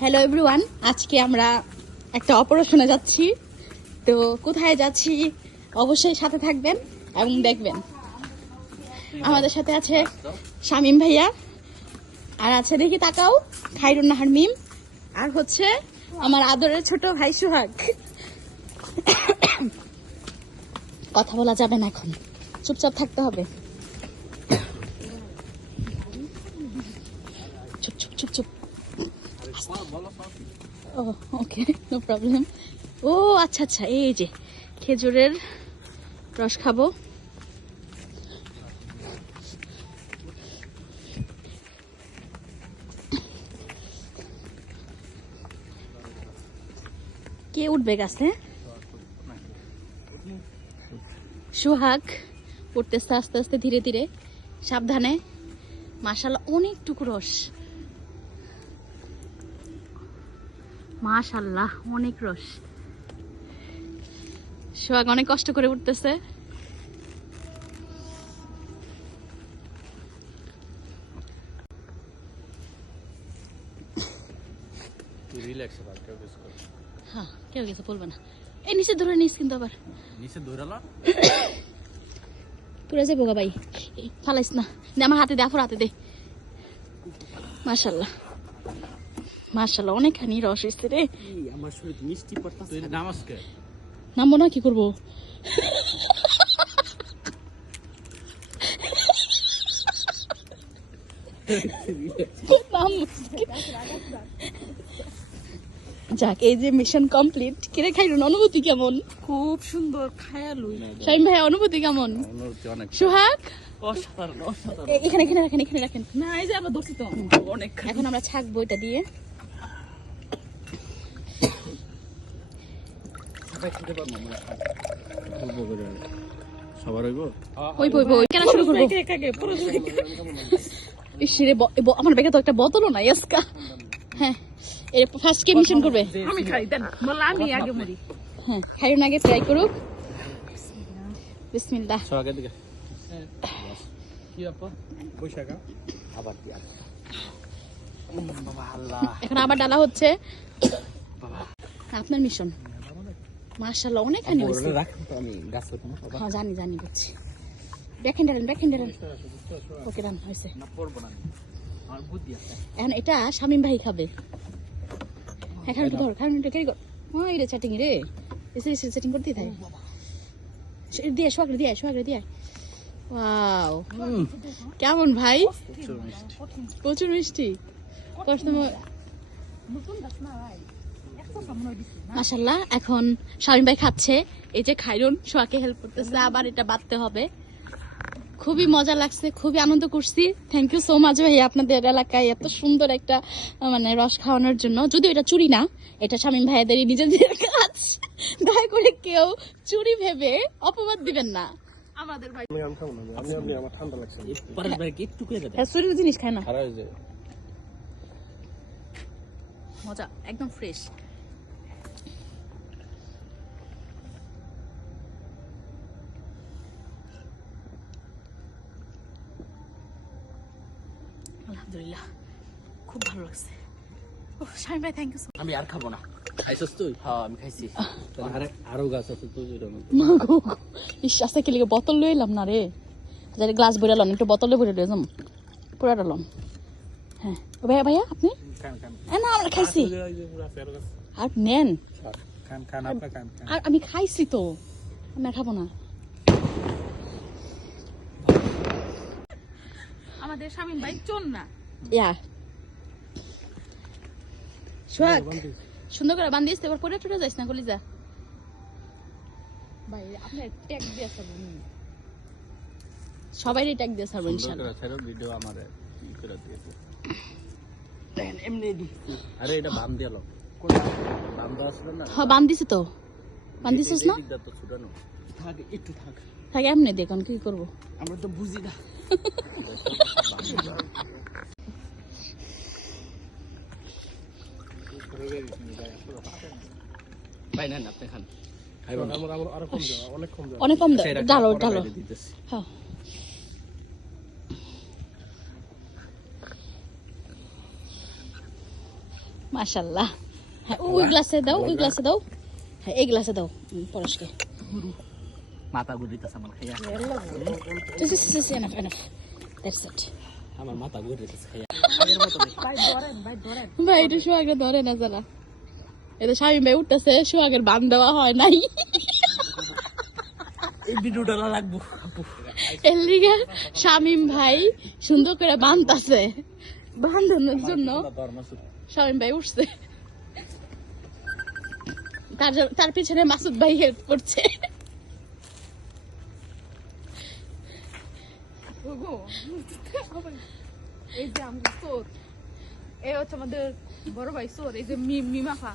Hello everyone, আজকে আমরা একটা অপারেশনে যাচ্ছি। তো কোথায় যাচ্ছি অবশ্যই সাথে থাকবেন এবং দেখবেন। আমাদের সাথে আছে শামীম ভাইয়া, আর আছে দেখি তাকাও খাইরুন নাহার মিম, আর হচ্ছে আমার আদরের ছোট ভাই সুহাগ। কথা বলা যাবে না, এখন চুপচাপ থাকতে হবে। চুপ চুপ চুপ চুপ। ও ওকে, নো প্রবলেম। ও আচ্ছা আচ্ছা, এই যে খেজুরের রস খাবো। কে উঠবে গাছে? সোহাগ উঠতেছে আস্তে আস্তে ধীরে ধীরে, সাবধানে। মাশাআল্লাহ, অনেকটুকু রস, মাশাআল্লাহ অনেক রস। সোহাগ অনেক কষ্ট করে উঠতেছে। হ্যাঁ, কেউ গেছে বলবে না। এই নিচে ধরে নিস কিন্তু আবার নিচে ধরালা পুরো যাবো গা ভাই, ফালাইস না। আমার হাতে দে, আফর হাতে দে। মাশাআল্লাহ মাশাআল্লাহ, অনেকখানি রস এসছে রে। আমার শরীর মিষ্টি পড়তাছে। তুই নামাজকে নামবো না, কি করবো? যাক, এই যে মিশন কমপ্লিট। কিরে খাইরুন, অনুভূতি কেমন? খুব সুন্দর খায়ালু। শামীম ভাই অনুভূতি কেমন? অনেক সুহাগ অসাধারণ অসাধারণ। এখানে এখানে রাখেন, এখানে রাখেন। না এই যে আমরা ধরছি তো অনেক। এখন আমরা ছাকবো এটা দিয়ে। সবার হইব হইব হইব, কেন শুরু করবো? ইসরে আমার ব্যাগে তো একটা বোতলও নাই আজকা। হ্যাঁ, এর ফার্স্ট কে মিশন করবে? আমি খাই দেন, বললা আমি আগে মরি। হ্যাঁ, খাইরুন আগে ট্রাই করুক। বিসমিল্লাহ। সবার দিকে কি আপা পয়সাটা আবার দিয়া বাবা আল্লাহ। এখন আবার ডালা হচ্ছে। আপনার মিশন মাশাআল্লাহ অনেকখানি হয়েছে। আমি গাছ করবো। হ্যাঁ জানি জানি, বুঝছি। দেখেন ডালেন, দেখেন ডালেন। ওকে, রান হয়েছে। না পড়বো না, আমার বুদ্ধি আছে। এখন এটা শামীম ভাই খাবে। হ্যাঁ, খান একটু ধর, খান একটু কেরি কর। হ্যাঁ, এটা চ্যাটিং রে, এসে এসে চ্যাটিং করতে থাকে। দিয়ে সোয়াগরে দিয়ে, সোয়াগরে দিয়ে। ওয়াও, কেমন ভাই? প্রচুর মিষ্টি। মাশাআল্লাহ। এখন শামীম ভাই খাচ্ছে। এই যে খাইরুন সোয়াকে হেল্প করতেছে, আবার এটা বাঁধতে হবে। খুবই মজা লাগছে, খুবই আনন্দ করছি। থ্যাংক ইউ সো মাচ ভাই, আপনাদের এলাকায় এত সুন্দর একটা মানে রস খাওয়ানোর জন্য। যদিও এটা চুরি না, এটা শামীম ভাইয়াদের নিজেদের কাজ। দয়া করে কেউ চুরি ভেবে অপবাদ দিবেন না। আমাদের ভাই আমার ঠান্ডা লাগছে। পরের বার কি একটু করে দেন। হ্যাঁ, চুরির জিনিস খায় না, খারাপ হয়েছে। মজা একদম ফ্রেশ। আলহামদুলিল্লাহ, খুব ভালো লাগছে। শামীম ভাই থ্যাংক ইউ সো আমি আর খাবো না। খাইছস তুই? হ্যাঁ আমি খাইছি। আরো গাছ আছে তো মাচ। ইস, আস্তে কি লিগে বোতল লই এলাম না রে। যাতে গ্লাস ভরে লন, একটু বোতলে ভরে লই যাম পুরা ডালন। হ্যাঁ ভাইয়া, ভাইয়া আপনি? না আমরা খাইছি। আর নেন, আর আমি খাইছি তো, আমি আর খাবো না। আমাদের শামীম ভাই চোর না। ইয়া সোহাগ সুন্দর করে বান্ধিস, এবার পরে টুটে যাইস না কলিজা। ভাই আপনার ট্যাগ দিয়ে সারবো, সবাইরই ট্যাগ দিয়ে সারবো ইনশাআল্লাহ। ভিডিও আমার কি করে দিয়েছে এমনি দি। আরে এটা বাম দিয়ালো, বাম দেওয়া ছিল না? হ্যাঁ বান্ধিছি তো, বান্ধিছিস না? তো ছুটানো থাক, একটু থাক। থাকে এমনি দেখুন কি করবো, আমরা তো বুঝি না। ভাই নেন, আপনি খান। অনেক কম ডালো ডালো। হ্যাঁ মাশাআল্লাহ। হ্যাঁ ওই গ্লাসে দাও, ওই গ্লাসে দাও। হ্যাঁ এই গ্লাসে দাও পরশকে। মাথা ঘুরিতেছে আমার খাইয়া, enough, enough. That's it. আমার মাথা ঘুরিতেছে খাইয়া। আগের মতো নেই। ভাই ধরেন, ভাই ধরেন। ভাই এটা সোহাগে ধরে না যারা, এটা শামিম ভাই উঠতেছে, সোহাগের বান দেওয়া হয় নাই। এই ভিডিওটা লাগবো আপু। এর লিগে শামিম ভাই সুন্দর করে বানতাছে, বাঁধানোর জন্য শামিম ভাই উঠছে, তার পিছনে মাসুদ ভাই হেল্প করছে। ওগো, এই যে আমাদের চোর, এই হচ্ছে আমাদের বড় ভাই চোর, এই যে মিমাফা।